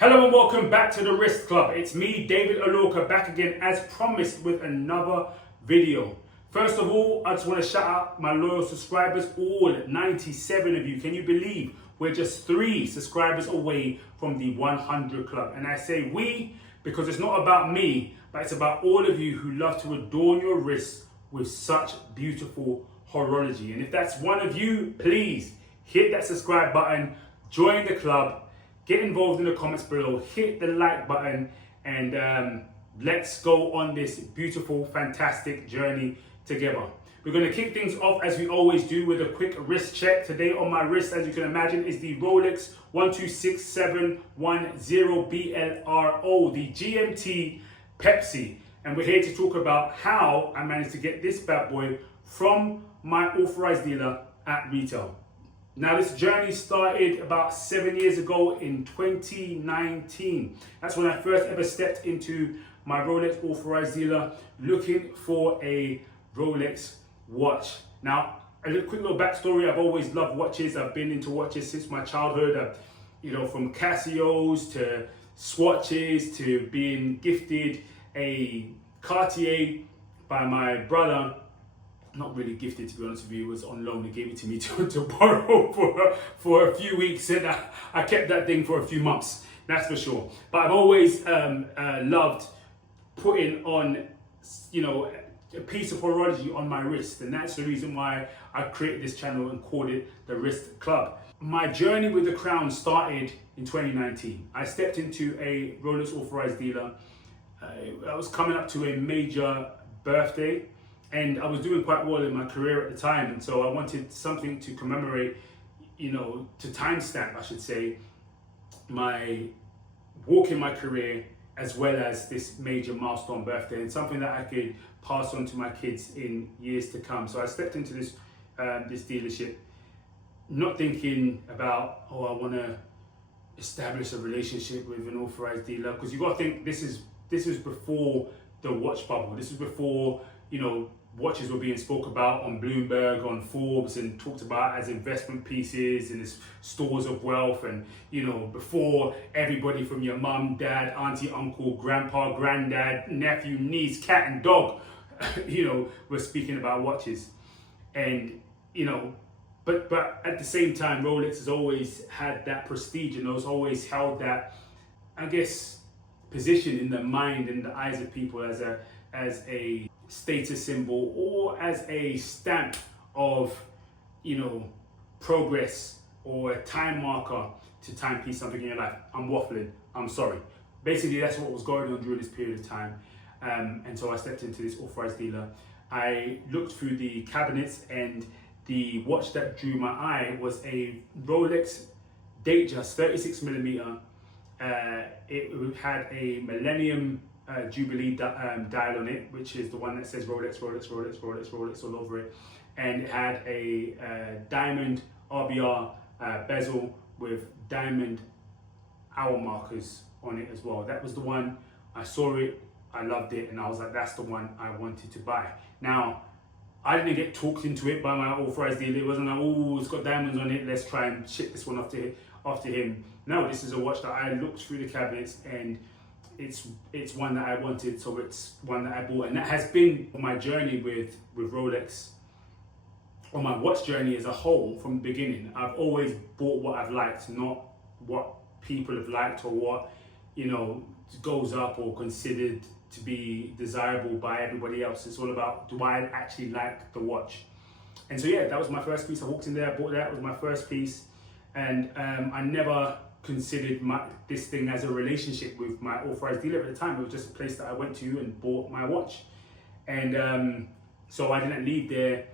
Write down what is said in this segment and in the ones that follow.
Hello and welcome back to the Wrist Club. It's me, David Aloka, back again as promised with another video. First of all, I just want to shout out my loyal subscribers, all 97 of you. Can you believe we're just 3 subscribers away from the 100 club? And I say we because it's not about me, but it's about all of you who love to adorn your wrists with such beautiful horology. And if that's one of you, please hit that subscribe button, join the club. Get involved in the comments below, hit the like button, and let's go on this beautiful, fantastic journey together. We're going to kick things off as we always do with a quick wrist check. Today on my wrist, as you can imagine, is the Rolex 126710 BLRO, the GMT Pepsi. And we're here to talk about how I managed to get this bad boy from my authorized dealer at retail. Now, this journey started about 7 years ago in 2019. That's when I first ever stepped into my Rolex authorized dealer looking for a Rolex watch. Now, a quick little backstory. I've always loved watches. I've been into watches since my childhood. From Casios to Swatches to being gifted a Cartier by my brother. Not really gifted, to be honest with you. It was on loan. He gave it to me to borrow for a few weeks, and I kept that thing for a few months, that's for sure. But I've always loved putting on, a piece of horology on my wrist, and that's the reason why I created this channel and called it the Wrist Club. My journey with the crown started in 2019. I stepped into a Rolex authorized dealer. I was coming up to a major birthday, and I was doing quite well in my career at the time, and so I wanted something to commemorate, to timestamp, I should say, my walk in my career as well as this major milestone birthday, and something that I could pass on to my kids in years to come. So I stepped into this dealership, not thinking about, I want to establish a relationship with an authorized dealer, because you got to think this was before the watch bubble. This was before watches were being spoke about on Bloomberg, on Forbes, and talked about as investment pieces and as stores of wealth. And before everybody from your mum, dad, auntie, uncle, grandpa, granddad, nephew, niece, cat and dog were speaking about watches. And but at the same time, Rolex has always had that prestige and has always held that, I guess, position in the mind and the eyes of people as a status symbol or as a stamp of progress or a time marker to timepiece something in your life. I'm waffling, I'm sorry. Basically, that's what was going on during this period of time, and so I stepped into this authorized dealer. I looked through the cabinets, and the watch that drew my eye was a Rolex Datejust 36mm. It had a Millennium Jubilee dial on it, which is the one that says Rolex, Rolex, Rolex, Rolex, Rolex all over it. And it had a diamond RBR bezel with diamond hour markers on it as well. That was the one. I saw it, I loved it, and I was like, that's the one I wanted to buy. Now, I didn't get talked into it by my authorized dealer. It wasn't like, oh, it's got diamonds on it, let's try and ship this one after him. No, this is a watch that I looked through the cabinets, and it's one that I wanted, so it's one that I bought. And that has been my journey with Rolex, or my watch journey as a whole from the beginning. I've always bought what I've liked, not what people have liked or what goes up or considered to be desirable by everybody else. It's all about, do I actually like the watch? And so yeah, that was my first piece. I walked in there, I bought that. It was my first piece, and I never considered this thing as a relationship with my authorized dealer at the time. It was just a place that I went to and bought my watch. And so I didn't leave there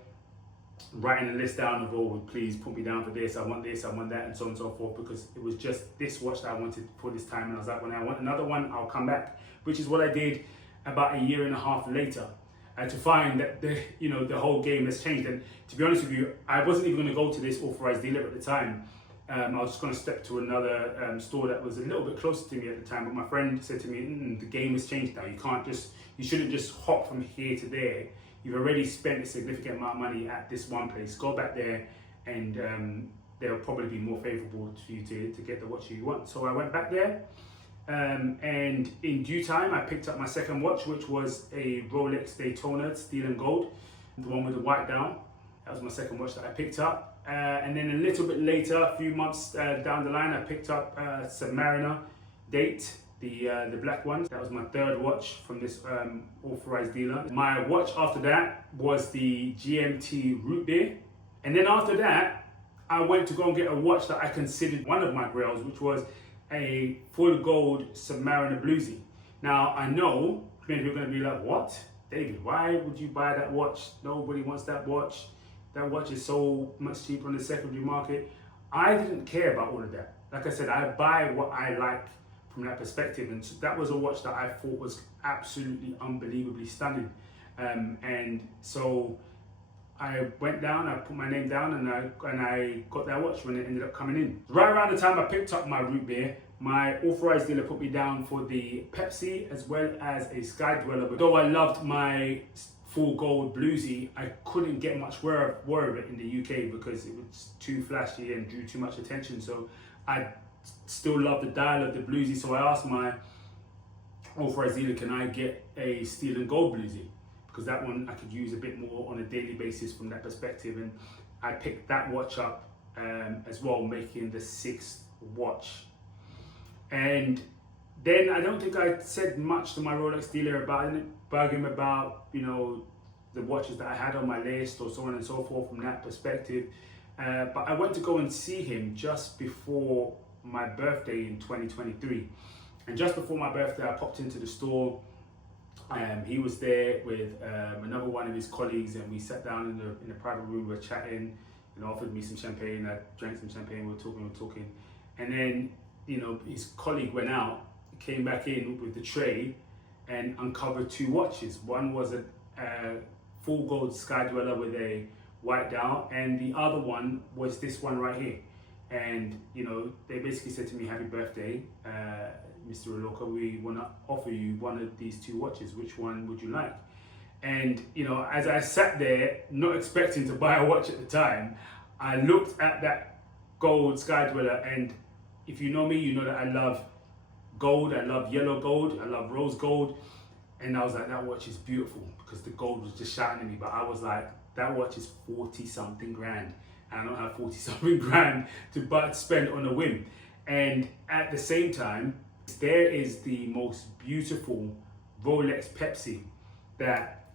writing a list down of, oh, please put me down for this, I want that, and so on and so forth, because it was just this watch that I wanted for this time. And I was like, when I want another one, I'll come back, which is what I did about a year and a half later. To find that the whole game has changed. And to be honest with you, I wasn't even going to go to this authorized dealer at the time. I was just going to step to another store that was a little bit closer to me at the time, but my friend said to me, the game has changed now. You shouldn't just hop from here to there. You've already spent a significant amount of money at this one place. Go back there, and they'll probably be more favorable to you to get the watch you want. So I went back there, And in due time, I picked up my second watch, which was a Rolex Daytona Steel and Gold, the one with the white down. That was my second watch that I picked up. And then a little bit later, a few months down the line, I picked up Submariner Date, the black one. That was my third watch from this authorized dealer. My watch after that was the GMT Root Beer. And then after that, I went to go and get a watch that I considered one of my grails, which was a full gold Submariner Bluesy. Now, I know many people are going to be like, what? David, why would you buy that watch? Nobody wants that watch. That watch is so much cheaper on the secondary market. I didn't care about all of that. Like I said, I buy what I like from that perspective. And so that was a watch that I thought was absolutely unbelievably stunning. And so I went down, I put my name down, and I got that watch when it ended up coming in. Right around the time I picked up my root beer, my authorized dealer put me down for the Pepsi as well as a Sky Dweller. But though I loved my full gold bluesy, I couldn't get much wear of it in the UK because it was too flashy and drew too much attention. So I still love the dial of the bluesy. So I asked my authorized dealer, can I get a steel and gold bluesy? Because that one I could use a bit more on a daily basis from that perspective. And I picked that watch up as well, making the sixth watch. And then I don't think I said much to my Rolex dealer about it, bug him about, you know, the watches that I had on my list or so on and so forth from that perspective. But I went to go and see him just before my birthday in 2023. And just before my birthday, I popped into the store. He was there with another one of his colleagues, and we sat down in the private room. We were chatting, and offered me some champagne. I drank some champagne. We were talking, and then, you know, his colleague went out, came back in with the tray, and uncovered two watches. One was a full gold Sky Dweller with a white dial, and the other one was this one right here. And, you know, they basically said to me, "Happy birthday, Mr. Oloka, we want to offer you one of these two watches. Which one would you like?" And, you know, as I sat there, not expecting to buy a watch at the time, I looked at that gold Sky Dweller, and if you know me, you know that I love gold, I love yellow gold, I love rose gold, and I was like, that watch is beautiful, because the gold was just shouting at me. But I was like, that watch is 40 something grand, and I don't have 40 something grand to spend on a whim. And at the same time, there is the most beautiful Rolex Pepsi that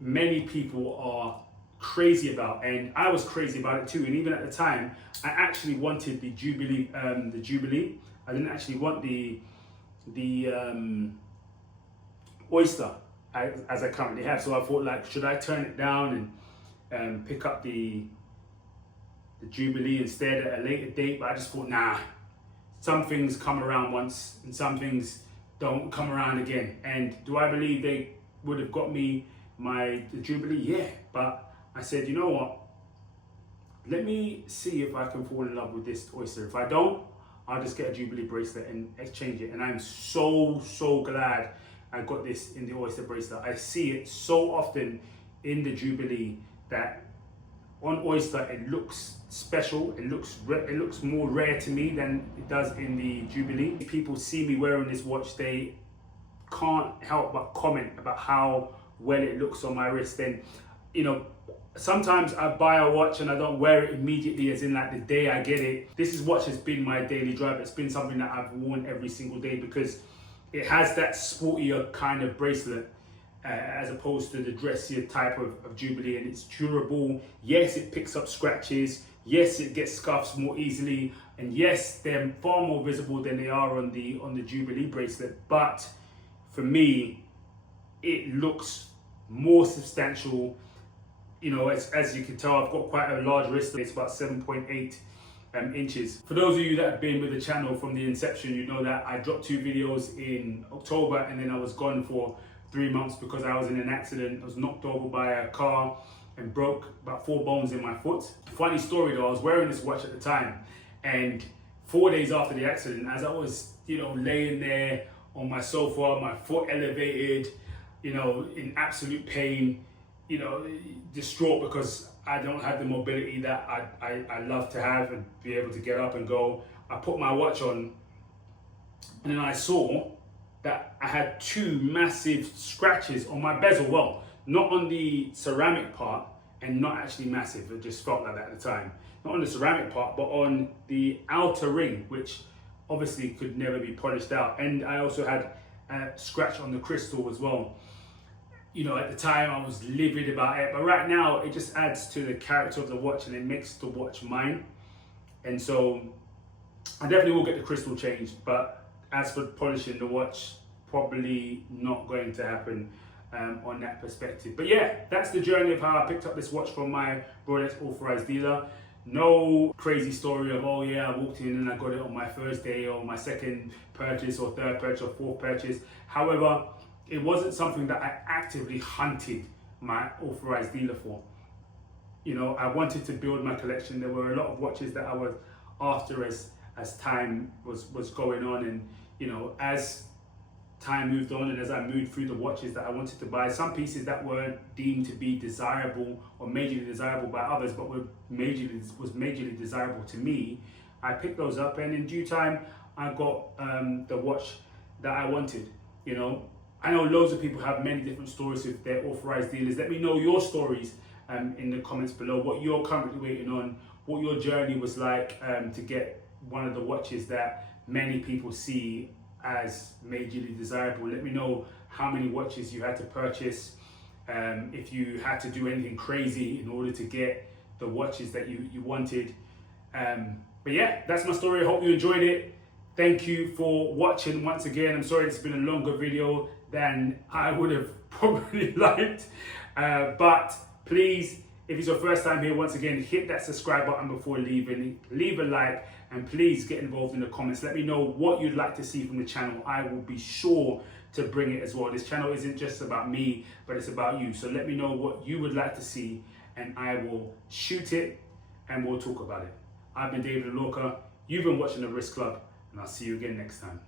many people are crazy about, and I was crazy about it too. And even at the time, I actually wanted the Jubilee. I didn't actually want the Oyster as I currently have. So I thought, like, should I turn it down and pick up the Jubilee instead at a later date? But I just thought, nah. Some things come around once, and some things don't come around again. And do I believe they would have got me the Jubilee? Yeah, but I said, you know what? Let me see if I can fall in love with this Oyster. If I don't, I'll just get a Jubilee bracelet and exchange it. And I'm so glad I got this in the Oyster bracelet. I see it so often in the Jubilee that on Oyster it looks special. It looks more rare to me than it does in the Jubilee. If people see me wearing this watch, they can't help but comment about how well it looks on my wrist. And, you know, sometimes I buy a watch and I don't wear it immediately, as in like the day I get it. This watch has been my daily driver. It's been something that I've worn every single day because it has that sportier kind of bracelet as opposed to the dressier type of Jubilee, and it's durable. Yes, it picks up scratches. Yes, it gets scuffs more easily, and yes, they're far more visible than they are on the Jubilee bracelet. But for me, it looks more substantial. You know, as you can tell, I've got quite a large wrist. It's about 7.8 inches. For those of you that have been with the channel from the inception, you know that I dropped 2 videos in October, and then I was gone for 3 months because I was in an accident. I was knocked over by a car and broke about 4 bones in my foot. Funny story though, I was wearing this watch at the time, and 4 days after the accident, as I was, you know, laying there on my sofa, my foot elevated, you know, in absolute pain, you know, distraught because I don't have the mobility that I love to have and be able to get up and go. I put my watch on, and then I saw that I had two massive scratches on my bezel. Well, not on the ceramic part, and not actually massive, it just felt like that at the time. Not on the ceramic part, but on the outer ring, which obviously could never be polished out. And I also had a scratch on the crystal as well. You know, at the time I was livid about it, but right now it just adds to the character of the watch and it makes the watch mine. And so I definitely will get the crystal changed, but as for polishing the watch, probably not going to happen on that perspective. But yeah, that's the journey of how I picked up this watch from my Rolex authorized dealer. No crazy story of, oh yeah, I walked in and I got it on my first day or my second purchase or third purchase or fourth purchase. However, it wasn't something that I actively hunted my authorized dealer for. You know, I wanted to build my collection. There were a lot of watches that I was after as time was going on, and you know, as time moved on and as I moved through the watches that I wanted to buy, some pieces that weren't deemed to be desirable or majorly desirable by others, but was majorly desirable to me, I picked those up, and in due time I got the watch that I wanted. You know, I know loads of people have many different stories with their authorized dealers. Let me know your stories in the comments below, what you're currently waiting on, what your journey was like to get one of the watches that many people see as majorly desirable. Let me know how many watches you had to purchase, if you had to do anything crazy in order to get the watches that you wanted. But yeah, that's my story. I hope you enjoyed it. Thank you for watching once again. I'm sorry it's been a longer video than I would have probably liked, but please, if it's your first time here, once again, hit that subscribe button before leaving, leave a like, and please get involved in the comments. Let me know what you'd like to see from the channel. I will be sure to bring it as well. This channel isn't just about me, but it's about you. So let me know what you would like to see, and I will shoot it and we'll talk about it. I've been David Lorca. You've been watching The Risk Club, and I'll see you again next time.